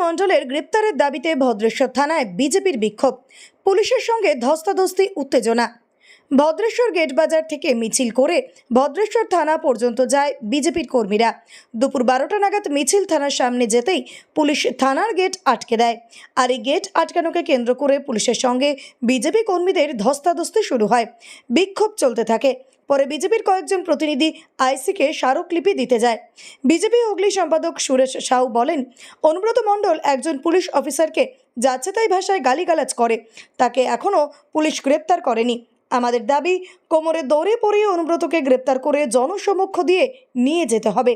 মণ্ডলের গ্রেপ্তারের দাবিতে ভদ্রেশ্বর থানায় বিজেপির বিক্ষোভ। পুলিশের সঙ্গে ধস্তাধস্তি উত্তেজনা। ভদ্রেশ্বর গেট বাজার থেকে মিছিল করে ভদ্রেশ্বর থানা পর্যন্ত যায় বিজেপির কর্মীরা। দুপুর বারোটা নাগাদ মিছিল থানার সামনে যেতেই পুলিশ থানার গেট আটকে দেয়। আর এই গেট আটকানোকে কেন্দ্র করে পুলিশের সঙ্গে বিজেপি কর্মীদের ধস্তাধস্তি শুরু হয়। বিক্ষোভ চলতে থাকে। পরে বিজেপির কয়েকজন প্রতিনিধি আইসিকে স্মারকলিপি দিতে যায়। বিজেপি হুগলি সম্পাদক সুরেশ সাউ বলেন, অনুব্রত মণ্ডল একজন পুলিশ অফিসারকে যাচ্ছে তাই ভাষায় গালিগালাজ করে। তাকে এখনও পুলিশ গ্রেপ্তার করেনি। আমাদের দাবি, কোমরে দৌড়ে পড়িয়ে অনুব্রতকে গ্রেপ্তার করে জনসমক্ষ দিয়ে নিয়ে যেতে হবে।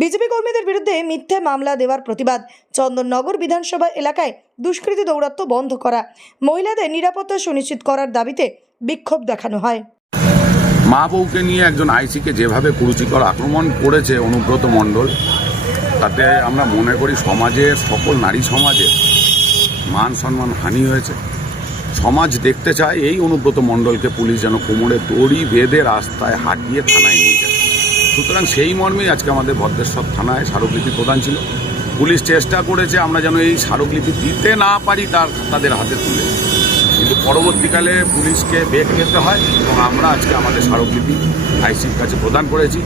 বিজেপি কর্মীদের বিরুদ্ধে মিথ্যে মামলা দেওয়ার প্রতিবাদ, চন্দননগর বিধানসভা এলাকায় দুষ্কৃতী দৌরাত্ম্য বন্ধ করা, মহিলাদের নিরাপত্তা সুনিশ্চিত করার দাবিতে বিক্ষোভ দেখানো হয়। মা বউকে নিয়ে একজন আইসিকে যেভাবে কুরুচিকর আক্রমণ করেছে অনুব্রত মণ্ডল, তাতে আমরা মনে করি সমাজের, সকল নারী সমাজের মান সম্মান হানি হয়েছে। সমাজ দেখতে চায়, এই অনুব্রত মণ্ডলকে পুলিশ যেন কোমরে দড়ি বেঁধে রাস্তায় হাঁটিয়ে থানায় নিয়ে যায়। সুতরাং সেই মর্মেই আজকে আমাদের ভদ্রেশ্বর থানায় স্মারকলিপি প্রদান ছিল। পুলিশ চেষ্টা করেছে আমরা যেন এই স্মারকলিপি দিতে না পারি তার তাদের হাতে তুলে। কিন্তু পরবর্তীকালে পুলিশকে বেগ পেতে হয় এবং আমরা আজকে আমাদের স্মারকলিপি আইসির কাছে প্রদান করেছি।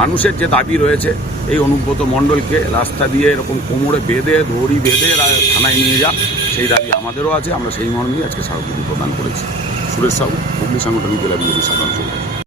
মানুষের যে দাবি রয়েছে এই অনুব্রত মণ্ডলকে রাস্তা দিয়ে এরকম কোমরে বেঁধে, দড়ি বেঁধে থানায় নিয়ে যা। সেই দাবি আমাদেরও আছে, আমরা সেই মর্মেই আজকে স্মারকলিপি প্রদান করেছি। সুরেশ সাহু, হুগলি সাংগঠনিক জেলা বিজেপি সাধারণ সভাপতি